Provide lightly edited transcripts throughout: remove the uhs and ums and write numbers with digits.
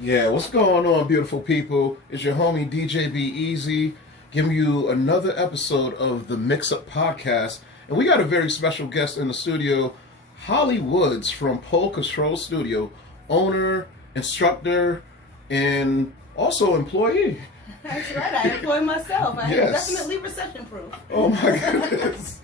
Yeah, what's going on, beautiful people? It's your homie DJ Be Easy giving you another episode of the Mix Up Podcast. And we got a very special guest in the studio, Holly Woods from Pole Control Studio, owner, instructor, and also employee. That's right, I employ myself. I am definitely recession proof. Oh my goodness.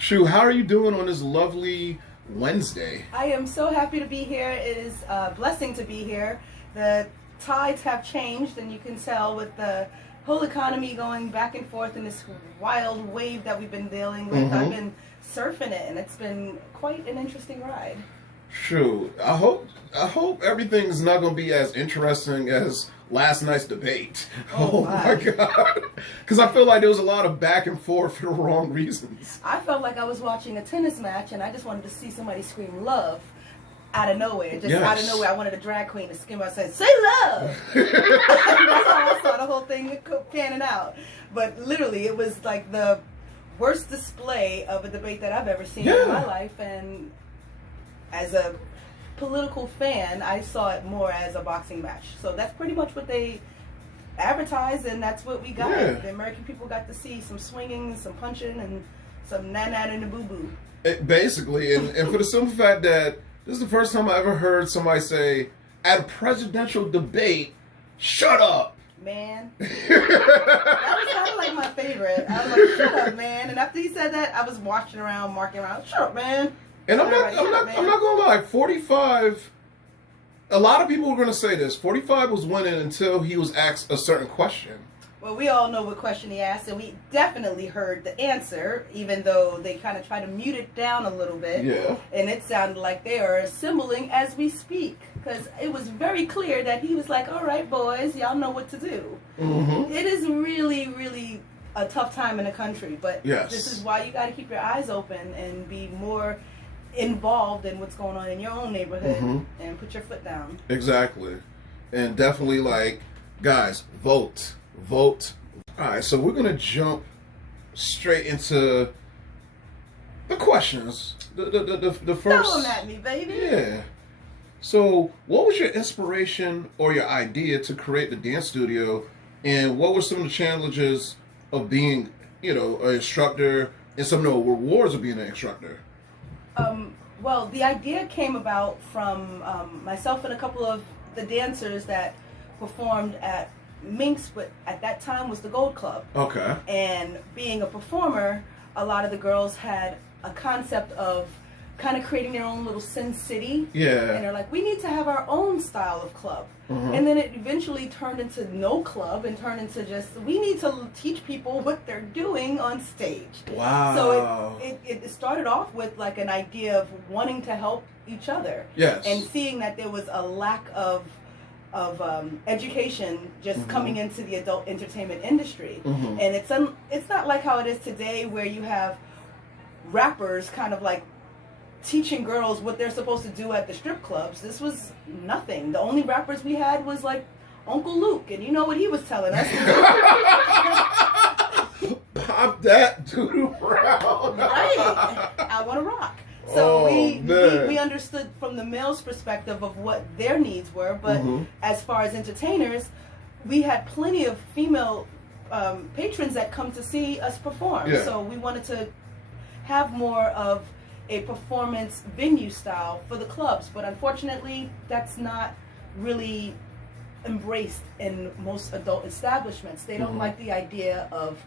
Shoo, how are you doing on this lovely Wednesday? I am so happy to be here. It is a blessing to be here. The tides have changed, and you can tell with the whole economy going back and forth in this wild wave that we've been dealing with. I've been surfing it, and it's been quite an interesting ride. True. I hope everything's not going to be as interesting as last night's debate. Oh my God. Because I feel like there was a lot of back and forth for the wrong reasons. I felt like I was watching a tennis match, and I just wanted to see somebody scream love out of nowhere. Just out of nowhere, I wanted a drag queen to scream out and say, "Say love!" That's how I saw the whole thing panning out. But literally, it was like the worst display of a debate that I've ever seen in my life. And as a political fan, I saw it more as a boxing match. So that's pretty much what they advertised, and that's what we got. Yeah. The American people got to see some swinging, some punching, and some na-na and a boo-boo. Basically, and for the simple fact that this is the first time I ever heard somebody say, at a presidential debate, shut up. Man. That was kind of like my favorite. I was like, shut up, man. And after he said that, I was watching around, marking around, shut up, man. And I'm not gonna lie, 45, a lot of people were gonna say this, 45 was winning until he was asked a certain question. Well, we all know what question he asked, and we definitely heard the answer, even though they kind of try to mute it down a little bit. Yeah. And it sounded like they are assembling as we speak, because it was very clear that he was like, all right, boys, y'all know what to do. It is really, really a tough time in the country, but this is why you got to keep your eyes open and be more involved in what's going on in your own neighborhood and put your foot down. Exactly. And definitely, like, guys, vote. Vote. All right, so we're going to jump straight into the questions. The first. Throw them at me, baby. Yeah. So, what was your inspiration or your idea to create the dance studio, and what were some of the challenges of being, an instructor, and some of the rewards of being an instructor? Well, the idea came about from myself and a couple of the dancers that performed at Minx, but at that time was the Gold Club. Okay. And being a performer, a lot of the girls had a concept of kind of creating their own little Sin City. Yeah. And they're like, we need to have our own style of club. And then it eventually turned into no club and turned into just, we need to teach people what they're doing on stage. Wow. So it started off with like an idea of wanting to help each other. Yes. And seeing that there was a lack of education just coming into the adult entertainment industry. And it's not like how it is today where you have rappers kind of like teaching girls what they're supposed to do at the strip clubs. This was nothing. The only rappers we had was like Uncle Luke, and you know what he was telling us. Pop that doodle brown. Right. I want to rock. So we understood from the male's perspective of what their needs were, but as far as entertainers, we had plenty of female patrons that come to see us perform. Yeah. So we wanted to have more of a performance venue style for the clubs, but unfortunately that's not really embraced in most adult establishments. They don't like the idea of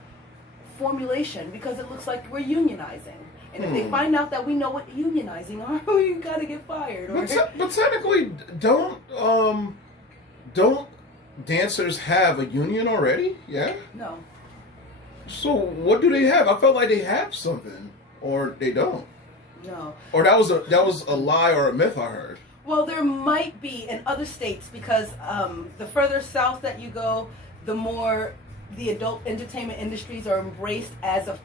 formulation because it looks like we're unionizing. And if they find out that we know what unionizing are, we gotta get fired. But technically, don't dancers have a union already? Yeah? No. So what do they have? I felt like they have something, or they don't. No. Or that was a lie or a myth I heard. Well, there might be in other states because the further south that you go, the more the adult entertainment industries are embraced as a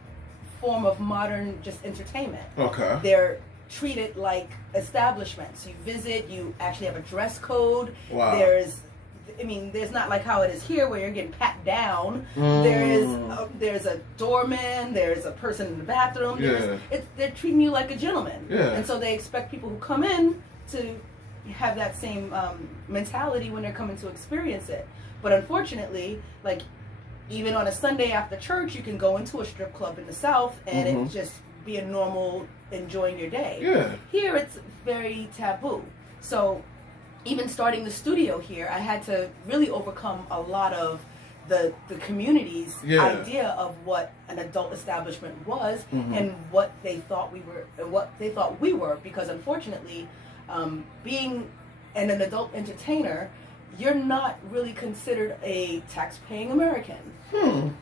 form of modern just entertainment. Okay. They're treated like establishments. You visit, you actually have a dress code. Wow. There's not like how it is here where you're getting pat down. There's a doorman, there's a person in the bathroom. They're treating you like a gentleman. Yeah. And so they expect people who come in to have that same mentality when they're coming to experience it. But unfortunately, like, even on a Sunday after church, you can go into a strip club in the South and it just be a normal enjoying your day. Yeah. Here, it's very taboo. So even starting the studio here, I had to really overcome a lot of the community's idea of what an adult establishment was and what they thought we were, because unfortunately, being an adult entertainer, you're not really considered a tax-paying American.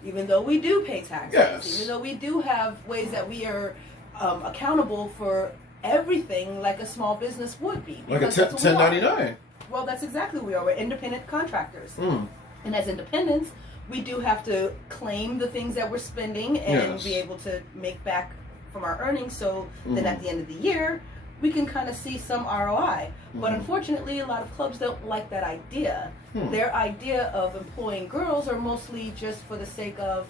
Even though we do pay taxes, even though we do have ways that we are accountable for everything like a small business would be. Like a 1099. Well, that's exactly what we are. We're independent contractors. And as independents, we do have to claim the things that we're spending and be able to make back from our earnings, so then at the end of the year, we can kind of see some ROI. But unfortunately, a lot of clubs don't like that idea. Their idea of employing girls are mostly just for the sake of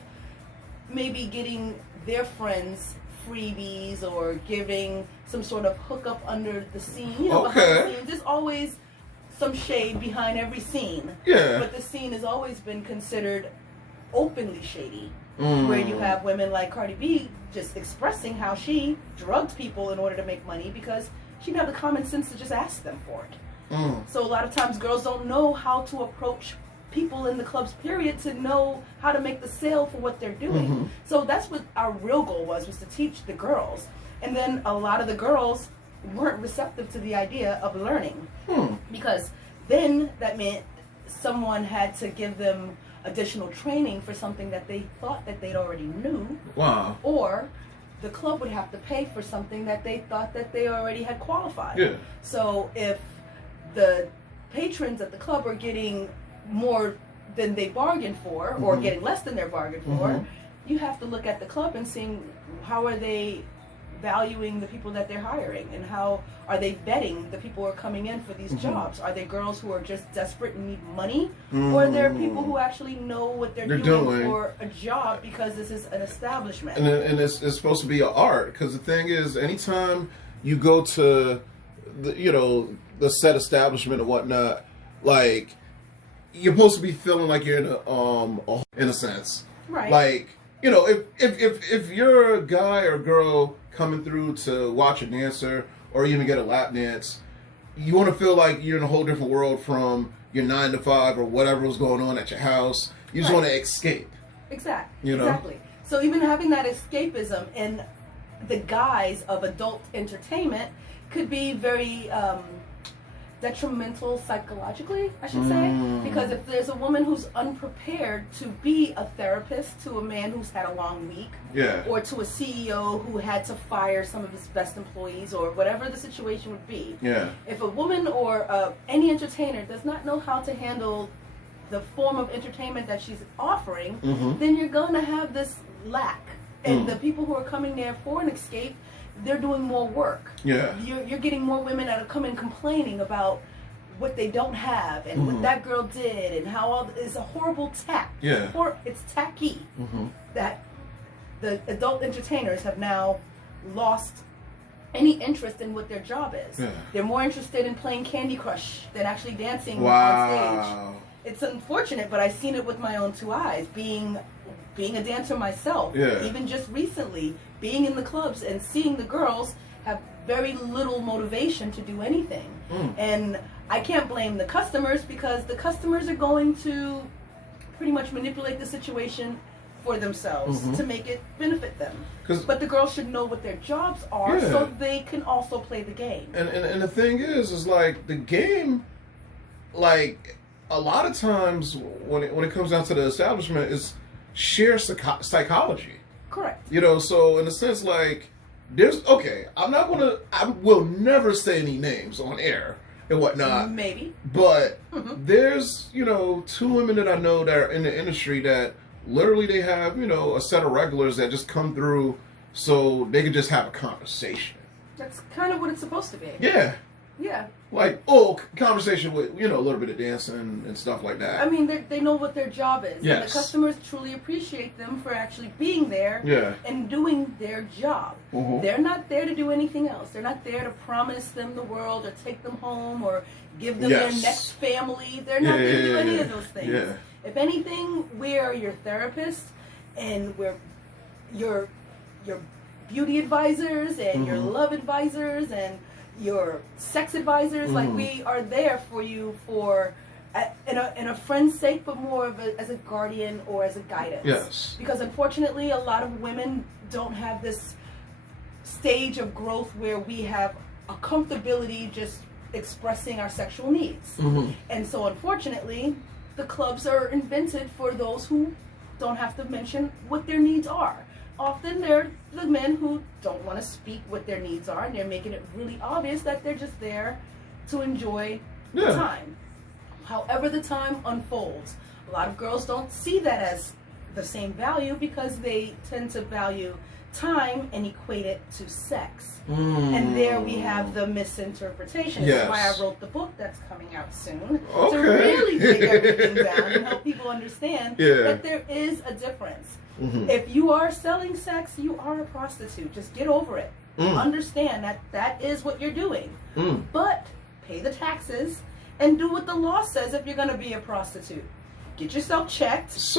maybe getting their friends freebies or giving some sort of hookup under the scene. You know, behind the scenes. There's always some shade behind every scene. But the scene has always been considered openly shady. Where you have women like Cardi B just expressing how she drugged people in order to make money because she didn't have the common sense to just ask them for it. So a lot of times girls don't know how to approach people in the clubs, period, to know how to make the sale for what they're doing. So that's what our real goal was to teach the girls. And then a lot of the girls weren't receptive to the idea of learning. Because then that meant someone had to give them additional training for something that they thought that they'd already knew. Or the club would have to pay for something that they thought that they already had qualified. So if the patrons at the club are getting more than they bargained for, or getting less than they're bargained for, you have to look at the club and seeing how are they valuing the people that they're hiring, and how are they vetting the people who are coming in for these jobs. Are they girls who are just desperate and need money, or are there people who actually know what they're doing for a job because this is an establishment? And it's supposed to be an art, because the thing is, anytime you go to the set establishment or whatnot, like, you're supposed to be feeling like you're in a sense, right? Like, if you're a guy or girl coming through to watch a dancer or even get a lap dance, you want to feel like you're in a whole different world from your 9 to 5 or whatever was going on at your house. You just want to escape. Exactly. So even having that escapism in the guise of adult entertainment could be very detrimental psychologically, I should say, because if there's a woman who's unprepared to be a therapist to a man who's had a long week, or to a CEO who had to fire some of his best employees, or whatever the situation would be, if a woman or any entertainer does not know how to handle the form of entertainment that she's offering, then you're going to have this lack. And the people who are coming there for an escape, they're doing more work. You're getting more women that are coming complaining about what they don't have and what that girl did and how all it's a horrible tack. It's tacky that the adult entertainers have now lost any interest in what their job is. They're more interested in playing Candy Crush than actually dancing on stage. It's unfortunate, but I've seen it with my own 2 eyes. Being a dancer myself, even just recently, being in the clubs and seeing the girls have very little motivation to do anything. And I can't blame the customers, because the customers are going to pretty much manipulate the situation for themselves to make it benefit them. But the girls should know what their jobs are so they can also play the game. And the thing is like, the game, like, a lot of times when it comes down to the establishment, is sheer psychology. Correct. So in a sense, like, I will never say any names on air and whatnot. Maybe. But there's, 2 women that I know that are in the industry that literally they have, a set of regulars that just come through so they can just have a conversation. That's kind of what it's supposed to be. Yeah. Like, conversation with, a little bit of dancing and stuff like that. I mean, they know what their job is. Yes. And the customers truly appreciate them for actually being there and doing their job. Mm-hmm. They're not there to do anything else. They're not there to promise them the world or take them home or give them their next family. They're not there to do any of those things. Yeah. If anything, we are your therapist and we're your beauty advisors and your love advisors and your sex advisors. Like, we are there for you in a friend's sake, but more of as a guardian or as a guidance. Yes. Because unfortunately, a lot of women don't have this stage of growth where we have a comfortability just expressing our sexual needs. And so unfortunately, the clubs are invented for those who don't have to mention what their needs are. Often they're the men who don't want to speak what their needs are, and they're making it really obvious that they're just there to enjoy the time. However the time unfolds, a lot of girls don't see that as the same value because they tend to value time and equate it to sex. And there we have the misinterpretation. Yes. That's why I wrote the book that's coming out soon. To really break everything down and help people understand that there is a difference. If you are selling sex, you are a prostitute. Just get over it. Understand that is what you're doing. But pay the taxes and do what the law says if you're going to be a prostitute. Get yourself checked. There's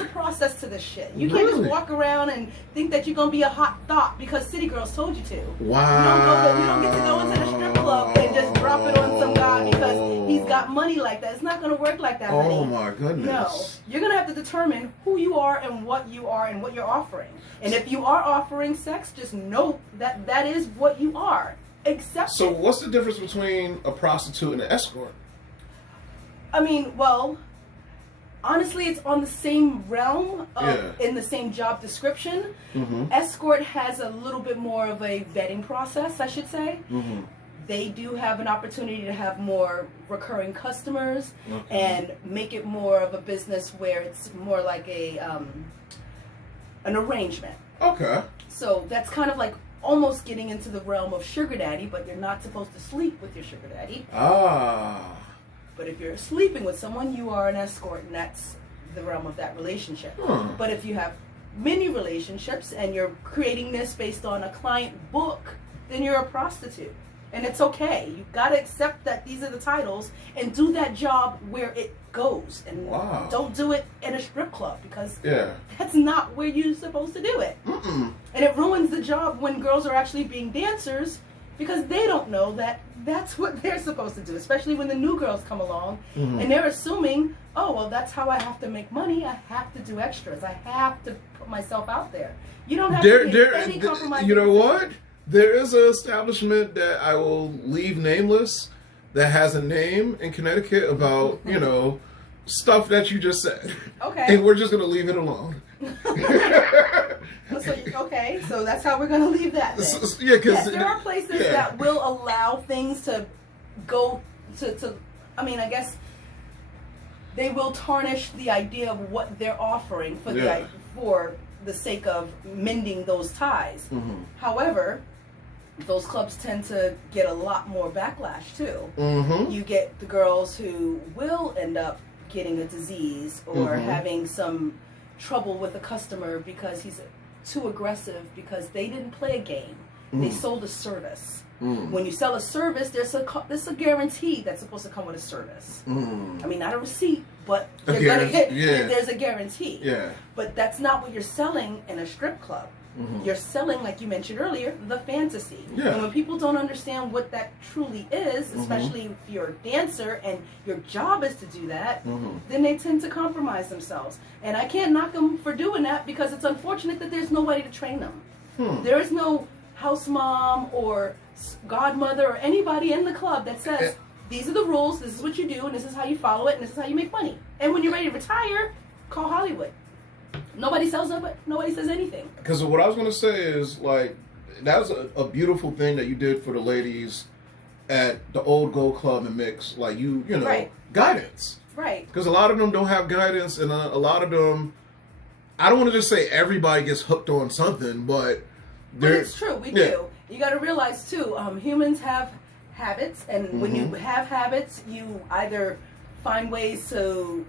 a process to this shit. You can't just walk around and think that you're gonna be a hot thought because city girls told you to. Wow. You don't get to go into the strip club and just drop it on some guy because he's got money like that. It's not gonna work like that, honey. Oh my goodness. No. You're gonna have to determine who you are and what you're offering. And if you are offering sex, just know that is what you are. So what's the difference between a prostitute and an escort? I mean, well, honestly, it's on the same realm in the same job description. Escort has a little bit more of a vetting process, I should say. They do have an opportunity to have more recurring customers and make it more of a business where it's more like an arrangement. Okay. So that's kind of like almost getting into the realm of sugar daddy, but you're not supposed to sleep with your sugar daddy. But if you're sleeping with someone, you are an escort, and that's the realm of that relationship. But if you have many relationships and you're creating this based on a client book, then you're a prostitute. And it's okay. You've got to accept that these are the titles and do that job where it goes. And don't do it in a strip club because that's not where you're supposed to do it. And it ruins the job when girls are actually being dancers because they don't know that that's what they're supposed to do, especially when the new girls come along and they're assuming, oh, well, that's how I have to make money. I have to do extras. I have to put myself out there. You don't have to make any compromise. You know what? There is an establishment that I will leave nameless that has a name in Connecticut about, stuff that you just said. Okay. And we're just going to leave it alone. So that's how we're going to leave that then. Yes, there are places that will allow things to go to I mean, I guess they will tarnish the idea of what they're offering for the sake of mending those ties. However, those clubs tend to get a lot more backlash too. You get the girls who will end up getting a disease or having some trouble with a customer because he's too aggressive because they didn't play a game. They sold a service. When you sell a service, there's a guarantee that's supposed to come with a service. I mean, not a receipt, but you're gonna get, there's a guarantee. But that's not what you're selling in a strip club. You're selling, like you mentioned earlier, the fantasy. And when people don't understand what that truly is, especially if you're a dancer and your job is to do that, then they tend to compromise themselves. And I can't knock them for doing that because it's unfortunate that there's nobody to train them. There is no house mom or godmother or anybody in the club that says, these are the rules, this is what you do, and this is how you follow it, and this is how you make money. And when you're ready to retire, call Hollywood. Nobody sells up it. Nobody says anything. Because what I was going to say is, like, that was a beautiful thing that you did for the ladies at the old Gold Club and Mix. Like, guidance. Right. Because a lot of them don't have guidance, and a lot of them, I don't want to just say everybody gets hooked on something, but it's true. We do. You got to realize, too, humans have habits, and when you have habits, you either find ways to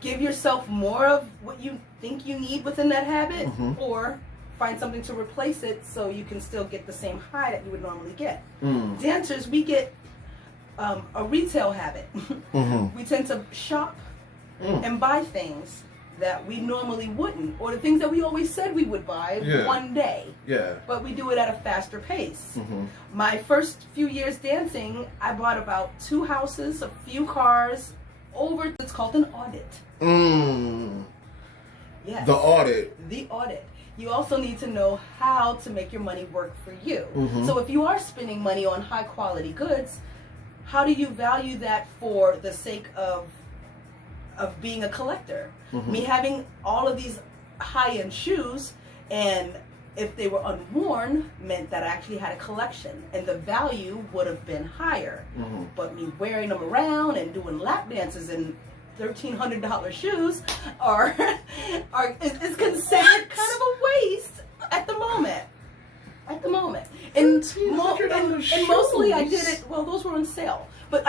give yourself more of what you think you need within that habit, or find something to replace it so you can still get the same high that you would normally get. Dancers, we get a retail habit. We tend to shop and buy things that we normally wouldn't, or the things that we always said we would buy one day. But we do it at a faster pace. My first few years dancing, I bought about 2 houses, a few cars, over, it's called an audit. Yes. The audit. The audit. You also need to know how to make your money work for you. So if you are spending money on high quality goods, how do you value that for the sake of being a collector? Me having all of these high-end shoes, and if they were unworn, meant that I actually had a collection, and the value would have been higher. But me wearing them around and doing lap dances in $1,300 shoes is considered kind of a waste at the moment. And mostly I did it, well, those were on sale. But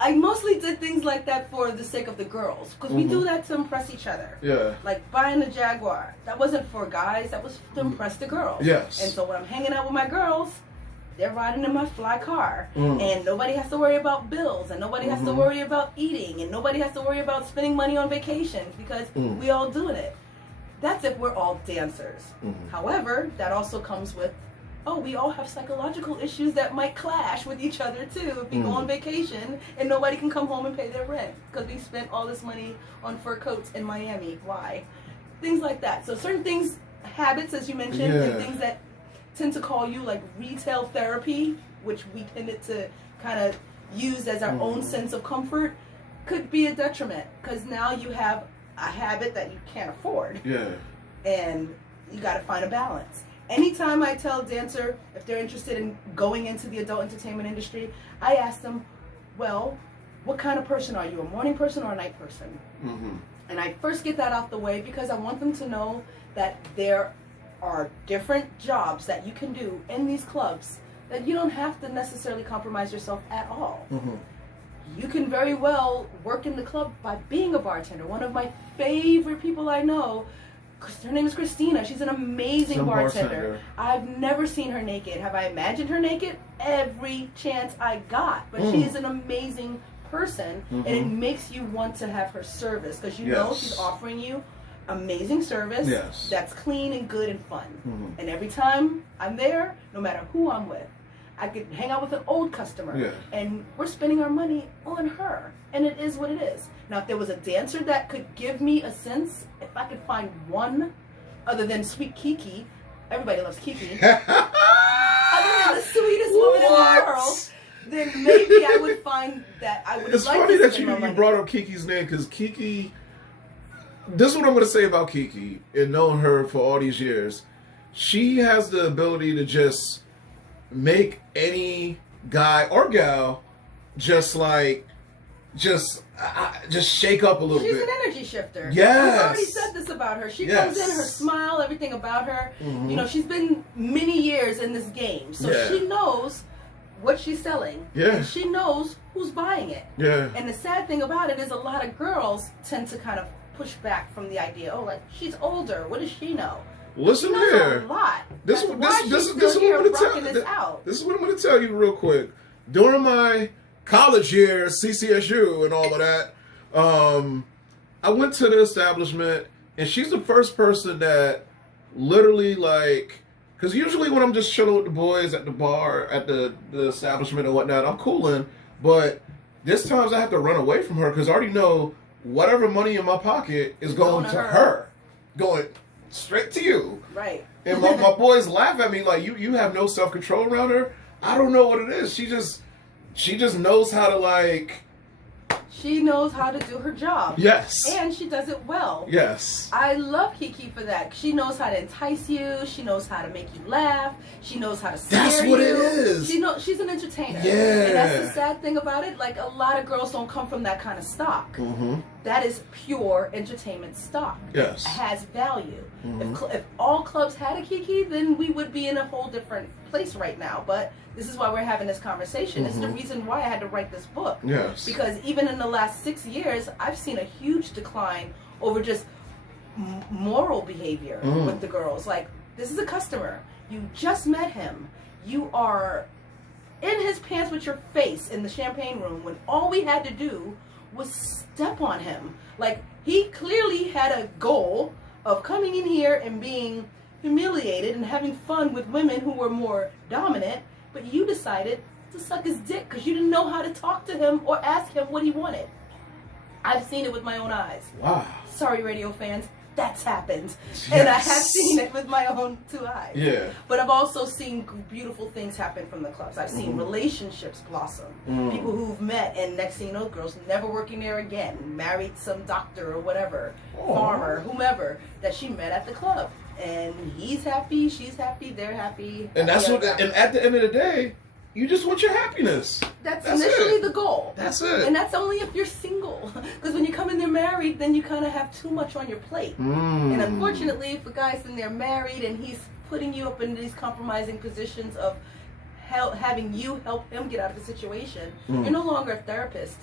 I mostly did things like that for the sake of the girls. Because we do that to impress each other. Like buying the Jaguar. That wasn't for guys, that was to impress the girls. And so when I'm hanging out with my girls, they're riding in my fly car. And nobody has to worry about bills. And nobody has to worry about eating. And nobody has to worry about spending money on vacations. Because we all doing it. That's if we're all dancers. However, that also comes with, we all have psychological issues that might clash with each other too if we go on vacation and nobody can come home and pay their rent because we spent all this money on fur coats in Miami. Why? Things like that. So certain things, habits as you mentioned, and things that tend to call you like retail therapy, which we tended to kind of use as our own sense of comfort, could be a detriment because now you have a habit that you can't afford. And you got to find a balance. Anytime I tell a dancer if they're interested in going into the adult entertainment industry, I ask them, well, what kind of person are you? A morning person or a night person? And I first get that out the way because I want them to know that there are different jobs that you can do in these clubs that you don't have to necessarily compromise yourself at all. You can very well work in the club by being a bartender. One of my favorite people I know, her name is Christina. She's an amazing bartender. I've never seen her naked. Have I imagined her naked? Every chance I got. But she is an amazing person, and it makes you want to have her service because you know she's offering you amazing service that's clean and good and fun. And every time I'm there, no matter who I'm with, I could hang out with an old customer, and we're spending our money on her, and it is what it is. Now, if there was a dancer that could give me a sense, if I could find one, other than Sweet Kiki, everybody loves Kiki, other than the sweetest woman in the world, then maybe I would find that I would like to spend my money. It's funny that you brought up Kiki's name, because Kiki, this is what I'm going to say about Kiki, and knowing her for all these years. She has the ability to just make any guy or gal just shake up a little bit. She's an energy shifter. Yes. I've already said this about her. She comes in, her smile, everything about her. You know, she's been many years in this game. So she knows what she's selling. And she knows who's buying it. And the sad thing about it is a lot of girls tend to kind of push back from the idea, like, she's older. What does she know? Listen here. A lot. This is what I'm going to tell you real quick. During my college years, CCSU and all of that, I went to the establishment, and she's the first person that literally, like, because usually when I'm just chilling with the boys at the bar, at the establishment and whatnot, I'm cooling, but this times I have to run away from her because I already know whatever money in my pocket is going to her. Going straight to you. Right. And my boys laugh at me like, you have no self-control around her. I don't know what it is. She just knows how to, like... She knows how to do her job. Yes. And she does it well. Yes. I love Kiki for that. She knows how to entice you. She knows how to make you laugh. She knows how to scare you. That's what it is. She's an entertainer. Yeah. And that's the sad thing about it. Like, a lot of girls don't come from that kind of stock. That is pure entertainment stock. Yes. It has value. If all clubs had a Kiki, then we would be in a whole different place right now, but this is why we're having this conversation. It's the reason why I had to write this book. Yes. Because even in the last 6 years, I've seen a huge decline over just moral behavior with the girls. Like, this is a customer. You just met him. You are in his pants with your face in the champagne room when all we had to do was step on him. Like, he clearly had a goal of coming in here and being humiliated and having fun with women who were more dominant, but you decided to suck his dick because you didn't know how to talk to him or ask him what he wanted. I've seen it with my own eyes. Wow. Sorry, radio fans. That's happened. Yes. And I have seen it with my own 2 eyes. Yeah. But I've also seen beautiful things happen from the clubs. I've seen relationships blossom. People who've met, and next thing you know, girls never working there again, married some doctor or whatever, farmer, whomever, that she met at the club. And he's happy, she's happy, they're happy. And that's what, and at the end of the day, you just want your happiness. That's initially the goal. That's it. And that's only if you're single. Because when you come in there married, then you kind of have too much on your plate. And unfortunately, if a guy's in there married and he's putting you up in these compromising positions of having you help him get out of the situation, you're no longer a therapist.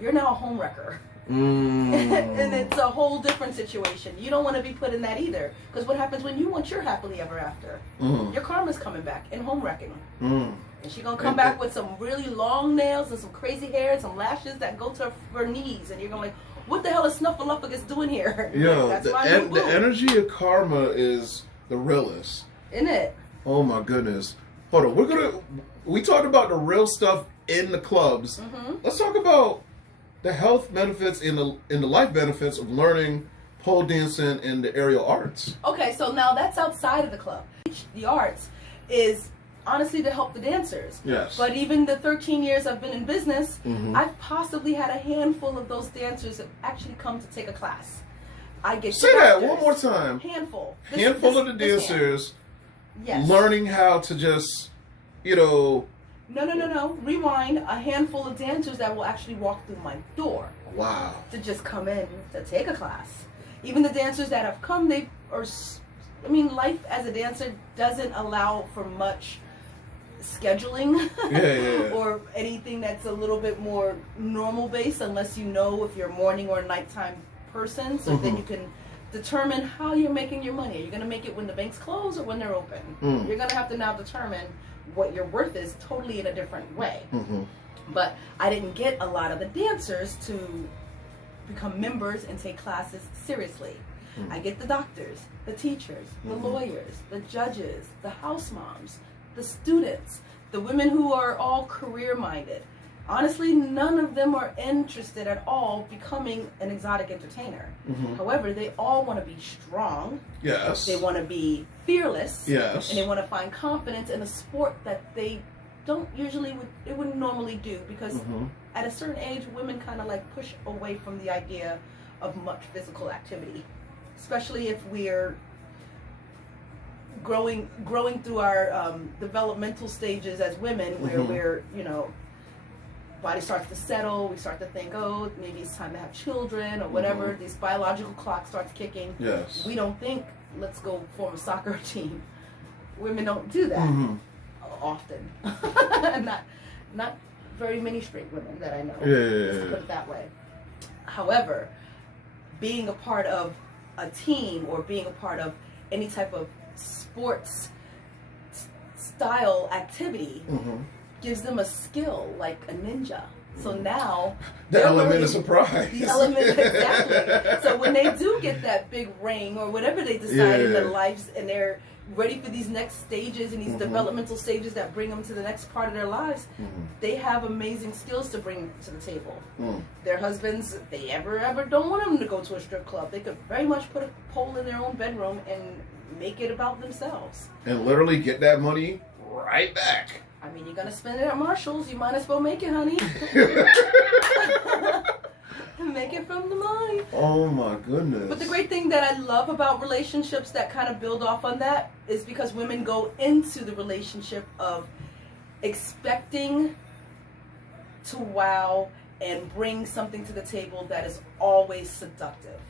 You're now a home wrecker. And it's a whole different situation. You don't want to be put in that either. Because what happens when you want your happily ever after? Your karma's coming back in home wrecking. And she's going to come back with some really long nails and some crazy hair and some lashes that go to her knees. And you're going to like, what the hell is Snuffleupagus doing here? Yo, like, the energy of karma is the realest. Isn't it? Oh my goodness. Hold on. We talked about the real stuff in the clubs. Let's talk about the health benefits and the life benefits of learning pole dancing and the aerial arts. Okay, so now that's outside of the club. The arts is honestly to help the dancers. Yes. But even the 13 years I've been in business, I've possibly had a handful of those dancers that actually come to take a class. I get Say that one more time. Handful. Handful of the dancers yes. learning how to just, No. Rewind. A handful of dancers that will actually walk through my door. Wow. To just come in to take a class. Even the dancers that have come, life as a dancer doesn't allow for much scheduling or anything that's a little bit more normal based, unless you know if you're a morning or nighttime person, so then you can determine how you're making your money. Are you going to make it when the banks close or when they're open? You're going to have to now determine what your worth is totally in a different way. But I didn't get a lot of the dancers to become members and take classes seriously. I get the doctors, the teachers, the lawyers, the judges, the house moms, the students, the women who are all career-minded. Honestly, none of them are interested at all becoming an exotic entertainer. However, they all want to be strong. Yes. They want to be fearless. Yes. And they want to find confidence in a sport that they wouldn't normally do, because at a certain age, women kind of like push away from the idea of much physical activity, especially if we're growing through our developmental stages as women, where we're, body starts to settle, we start to think, oh, maybe it's time to have children or whatever. This biological clock starts kicking. Yes. We don't think, let's go form a soccer team. Women don't do that often. Not very many straight women that I know, just to put it that way. However, being a part of a team or being a part of any type of sports style activity gives them a skill like a ninja. So now the element of surprise. The element, exactly. So when they do get that big ring or whatever they decide in their lives, and they're ready for these next stages and these developmental stages that bring them to the next part of their lives, they have amazing skills to bring to the table. Their husbands, if they ever don't want them to go to a strip club, they could very much put a pole in their own bedroom and make it about themselves. And literally get that money right back. I mean, you're going to spend it at Marshall's, you might as well make it, honey. Make it from the money. Oh my goodness. But the great thing that I love about relationships that kind of build off on that is because women go into the relationship of expecting to wow and bring something to the table that is always seductive.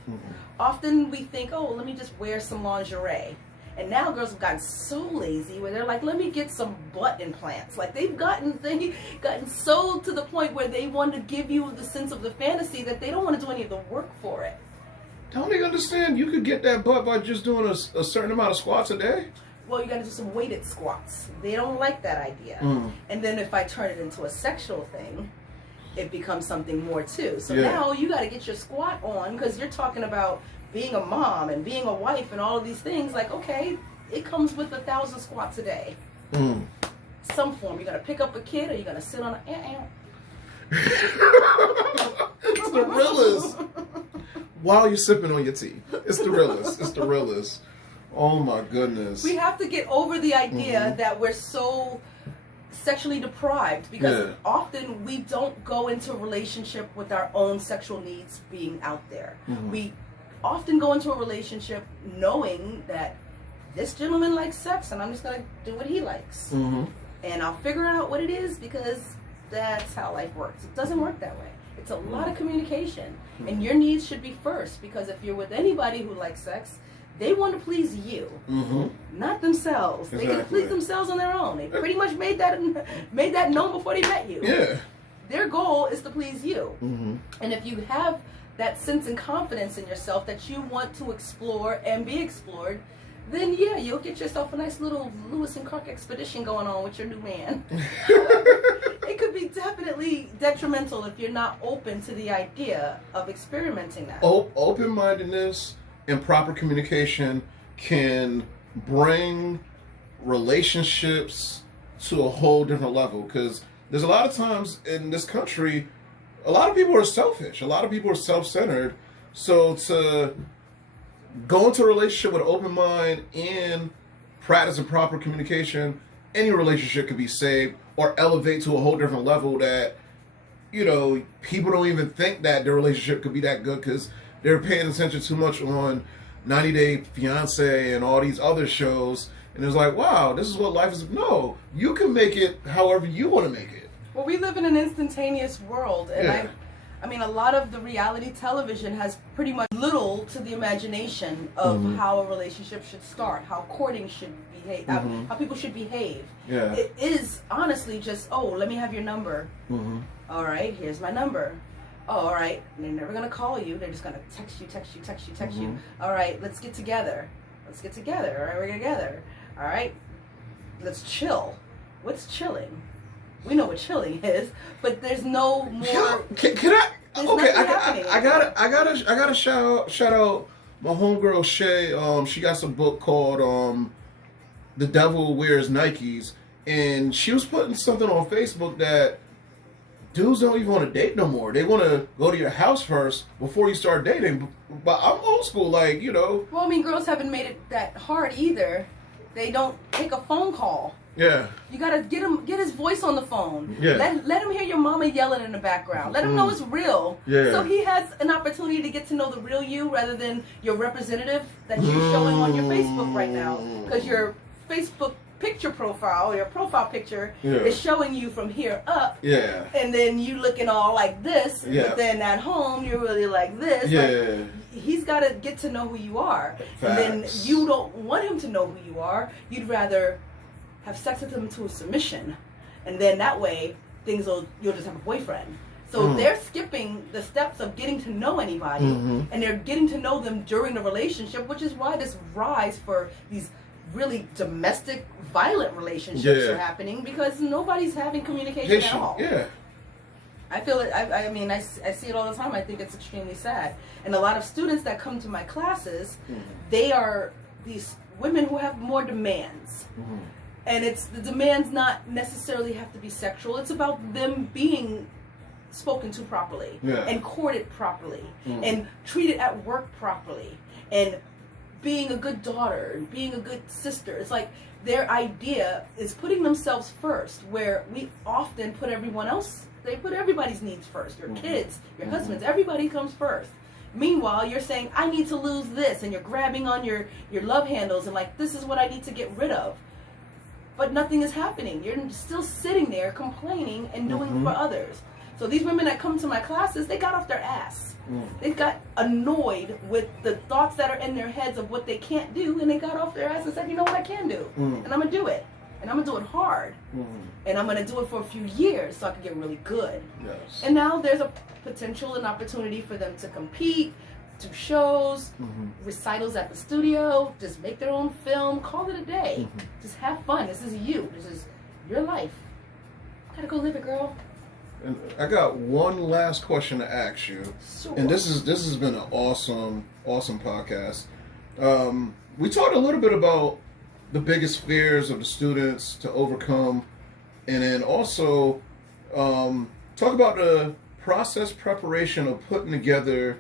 Often we think, oh, let me just wear some lingerie. And now girls have gotten so lazy where they're like, let me get some butt implants. Like they've gotten so to the point where they want to give you the sense of the fantasy that they don't want to do any of the work for it. Don't they understand you could get that butt by just doing a certain amount of squats a day? Well, you got to do some weighted squats. They don't like that idea. And then if I turn it into a sexual thing, it becomes something more too. So now you got to get your squat on, because you're talking about being a mom and being a wife and all of these things. Like, okay, it comes with 1,000 squats a day. Some form. You're going to pick up a kid, or you're going to sit on a... It's the realest. While you're sipping on your tea. It's the realest. It's the realest. Oh my goodness. We have to get over the idea that we're so sexually deprived, because often we don't go into a relationship with our own sexual needs being out there. We often go into a relationship knowing that this gentleman likes sex and I'm just going to do what he likes. And I'll figure out what it is, because that's how life works. It doesn't work that way. It's a lot of communication, and your needs should be first, because if you're with anybody who likes sex, they want to please you, not themselves. Exactly. They can please themselves on their own. They pretty much made that known before they met you. Yeah. Their goal is to please you. And if you have that sense and confidence in yourself that you want to explore and be explored, then yeah, you'll get yourself a nice little Lewis and Clark expedition going on with your new man. It could be definitely detrimental if you're not open to the idea of experimenting that. Open-mindedness and proper communication can bring relationships to a whole different level, because there's a lot of times in this country, a lot of people are selfish. A lot of people are self-centered. So to go into a relationship with an open mind and practice and proper communication, any relationship could be saved or elevate to a whole different level that, you know, people don't even think that their relationship could be that good, because they're paying attention too much on 90 Day Fiance and all these other shows. And it's like, wow, this is what life is. No, you can make it however you want to make it. Well, we live in an instantaneous world. And I mean, a lot of the reality television has pretty much little to the imagination of how a relationship should start, how courting should behave, how people should behave. It is honestly just, oh, let me have your number. All right, here's my number. Oh, all right, they're never going to call you. They're just going to text you. All right, let's get together. All right, we're together. All right, let's chill. What's chilling? We know what chilling is, but there's no more. Can I? Okay, I gotta shout out my homegirl Shay. She got some book called "The Devil Wears Nikes," and she was putting something on Facebook that dudes don't even want to date no more. They want to go to your house first before you start dating. But I'm old school, like, you know. Well, I mean, girls haven't made it that hard either. They don't take a phone call. Yeah. You gotta get his voice on the phone. Yeah. Let him hear your mama yelling in the background. Let him know it's real. Yeah. So he has an opportunity to get to know the real you rather than your representative that you're showing on your Facebook right now. Because your Facebook picture profile, your profile picture is showing you from here up. Yeah. And then you looking all like this. Yeah. But then at home you're really like this. Yeah. Like, he's got to get to know who you are. Facts. And then you don't want him to know who you are. You'd rather have sex with him to a submission, and then that way you'll just have a boyfriend. So they're skipping the steps of getting to know anybody, and they're getting to know them during the relationship, which is why this rise for these really domestic violent relationships are happening, because nobody's having communication at all. Yeah. I feel it. I mean, I see it all the time. I think it's extremely sad. And a lot of students that come to my classes, they are these women who have more demands. And the demands not necessarily have to be sexual. It's about them being spoken to properly and courted properly and treated at work properly and being a good daughter and being a good sister. It's like their idea is putting themselves first, where we often put everyone else, they put everybody's needs first. Your kids, your husbands, everybody comes first. Meanwhile, you're saying, I need to lose this, and you're grabbing on your love handles and like, this is what I need to get rid of. But nothing is happening. You're still sitting there complaining and doing for others. So these women that come to my classes, they got off their ass. They got annoyed with the thoughts that are in their heads of what they can't do, and they got off their ass and said, you know what I can do, and I'm gonna do it, and I'm gonna do it hard, and I'm gonna do it for a few years so I can get really good. Yes. And now there's a potential and opportunity for them to compete, do shows, recitals at the studio, just make their own film, call it a day, just have fun. This is you. This is your life. Gotta go live it, girl. And I got one last question to ask you, and this has been an awesome podcast. We talked a little bit about the biggest fears of the students to overcome, and then also talk about the process preparation of putting together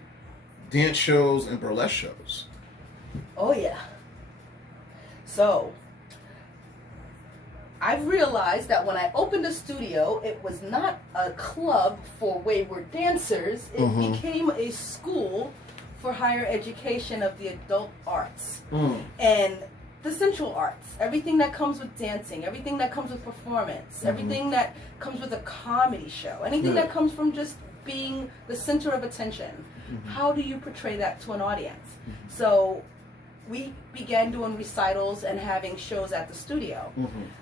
dance shows and burlesque shows. Oh yeah. So I've realized that when I opened a studio, it was not a club for wayward dancers. It became a school for higher education of the adult arts and the sensual arts. Everything that comes with dancing, everything that comes with performance, everything that comes with a comedy show, anything that comes from just being the center of attention. How do you portray that to an audience? So we began doing recitals and having shows at the studio.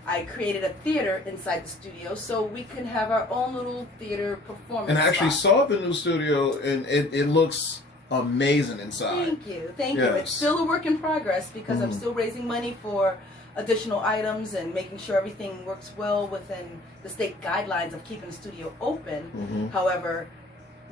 I created a theater inside the studio so we can have our own little theater performance. And I actually saw the new studio, and it looks amazing inside. Thank you. It's still a work in progress because I'm still raising money for additional items and making sure everything works well within the state guidelines of keeping the studio open. However,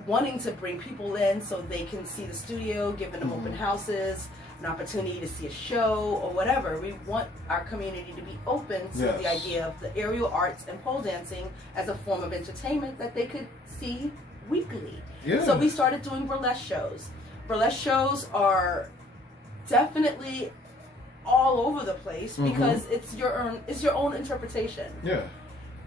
wanting to bring people in so they can see the studio, giving them open houses, an opportunity to see a show or whatever. We want our community to be open to the idea of the aerial arts and pole dancing as a form of entertainment that they could see weekly. So we started doing burlesque shows. Burlesque shows are definitely all over the place because it's your own interpretation.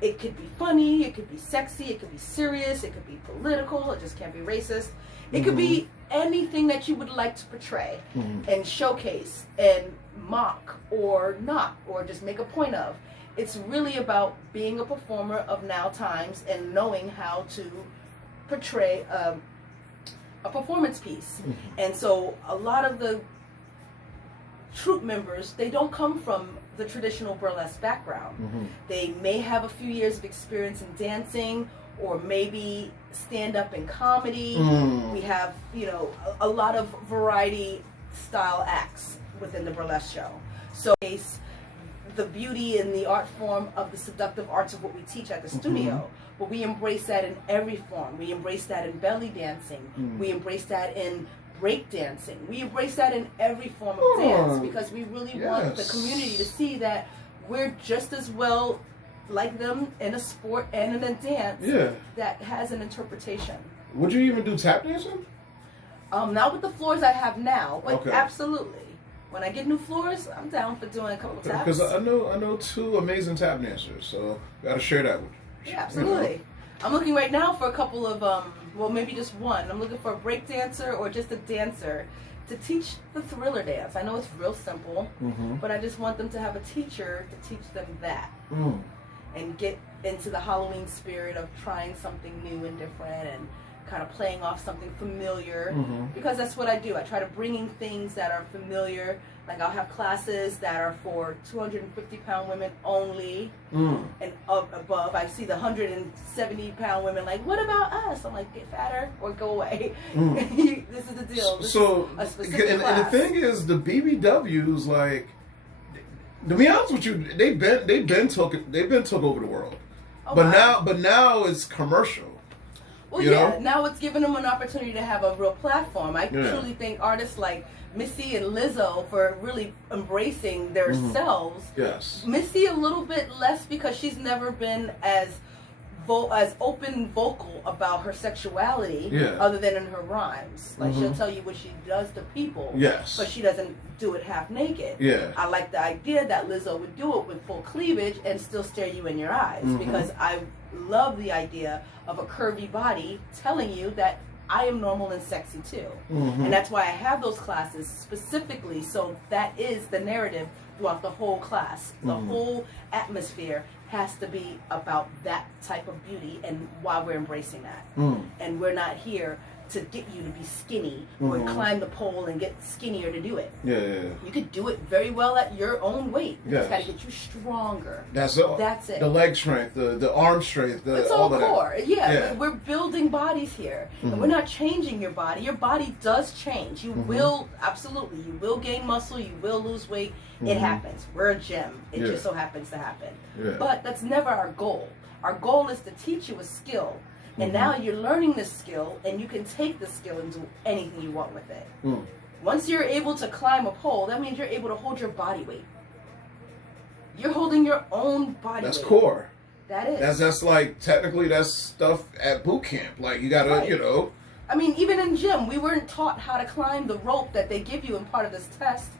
It could be funny, it could be sexy, it could be serious, it could be political, it just can't be racist. It could be anything that you would like to portray and showcase and mock or not, or just make a point of. It's really about being a performer of now times and knowing how to portray a performance piece. And so a lot of the troupe members, they don't come from the traditional burlesque background. They may have a few years of experience in dancing or maybe stand up in comedy. We have, a lot of variety style acts within the burlesque show. So the beauty and the art form of the seductive arts of what we teach at the studio, but we embrace that in every form. We embrace that in belly dancing. We embrace that in break dancing. We embrace that in every form of dance because we really want the community to see that we're just as well like them in a sport and in a dance that has an interpretation. Would you even do tap dancing? Not with the floors I have now, but absolutely. When I get new floors, I'm down for doing a couple taps. Because I know two amazing tap dancers, so gotta share that with you. Yeah, absolutely. I'm looking right now for a couple of, well, maybe just one. I'm looking for a break dancer or just a dancer to teach the thriller dance. I know it's real simple, but I just want them to have a teacher to teach them that and get into the Halloween spirit of trying something new and different and kind of playing off something familiar because that's what I do. I try to bring in things that are familiar. Like I'll have classes that are for 250-pound women only and above. I see the 170-pound women like, what about us? I'm like, get fatter or go away. This is the deal. This so, is a specific and class. the thing is, the BBWs, like, to be honest with you, they've been took over the world. But now it's commercial. Well, now it's giving them an opportunity to have a real platform. I truly think artists like Missy and Lizzo for really embracing their selves. Missy a little bit less because she's never been as open vocal about her sexuality other than in her rhymes. Like she'll tell you what she does to people, but she doesn't do it half naked. I like the idea that Lizzo would do it with full cleavage and still stare you in your eyes because I love the idea of a curvy body telling you that I am normal and sexy too. And that's why I have those classes specifically, so that is the narrative throughout the whole class. The whole atmosphere has to be about that type of beauty and why we're embracing that. And we're not here to get you to be skinny or climb the pole and get skinnier to do it. You could do it very well at your own weight. It's got to get you stronger. That's it. The leg strength, the arm strength, it's all core. We're building bodies here. And we're not changing your body. Your body does change. You will, absolutely, you will gain muscle, you will lose weight. It happens. We're a gym. It just so happens to happen. But that's never our goal. Our goal is to teach you a skill. And now you're learning this skill, and you can take the skill and do anything you want with it. Once you're able to climb a pole, that means you're able to hold your body weight. You're holding your own body weight. That's core. That is. That's like, technically, that's stuff at boot camp. Like, you gotta, you know. I mean, even in gym, we weren't taught how to climb the rope that they give you in part of this test.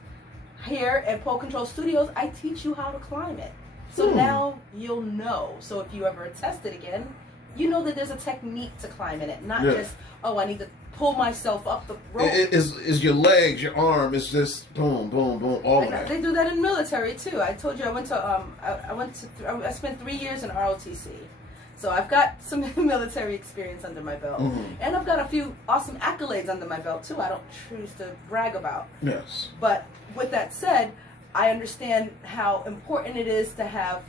Here at Pole Control Studios, I teach you how to climb it. So now you'll know. So if you ever test it again, you know that there's a technique to climbing it, not just, oh, I need to pull myself up the rope. Is your legs, your arm, it's just boom, boom, boom, all of that. They do that in military too. I told you I spent 3 years in ROTC. So I've got some military experience under my belt. And I've got a few awesome accolades under my belt too I don't choose to brag about. Yes. But with that said, I understand how important it is to have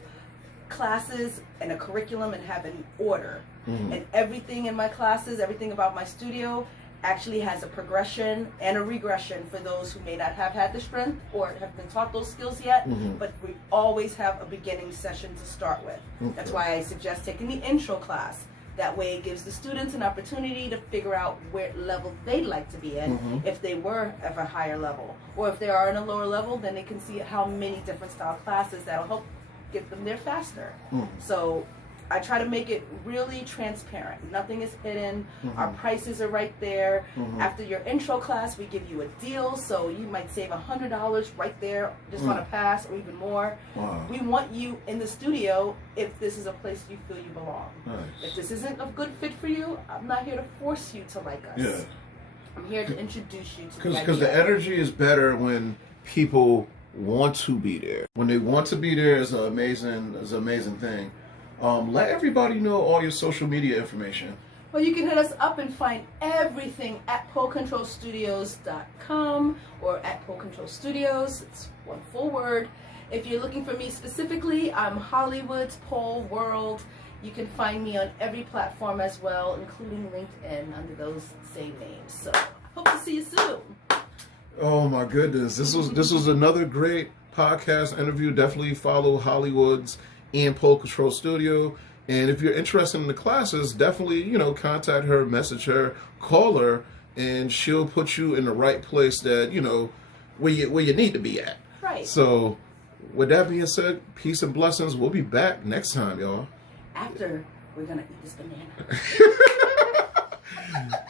classes and a curriculum and have an order. And everything in my classes, everything about my studio actually has a progression and a regression for those who may not have had the strength or have been taught those skills yet, but we always have a beginning session to start with. That's why I suggest taking the intro class. That way it gives the students an opportunity to figure out what level they'd like to be in, if they were at a higher level. Or if they are in a lower level, then they can see how many different style classes that'll help get them there faster. So I try to make it really transparent. Nothing is hidden. Our prices are right there. After your intro class, we give you a deal, so you might save $100 right there just on a pass, or even more. We want you in the studio if this is a place you feel you belong. If this isn't a good fit for you, I'm not here to force you to like us. I'm here to introduce you to the idea. Because the energy is better when people want to be there. When they want to be there is an amazing thing. Let everybody know all your social media information. Well, you can hit us up and find everything at polecontrolstudios.com or at Pole Control Studios. It's one full word. If you're looking for me specifically, I'm Hollywood's Pole World. You can find me on every platform as well, including LinkedIn under those same names. So I hope to see you soon. Oh my goodness, this was another great podcast interview. Definitely follow Hollywood's and Pole Control Studio. And if you're interested in the classes, definitely, contact her, message her, call her, and she'll put you in the right place that, where you need to be at. Right. So with that being said, peace and blessings. We'll be back next time, y'all. After we're going to eat this banana.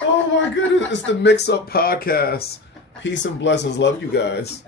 Oh my goodness. It's the Mix Up Podcast. Peace and blessings. Love you guys.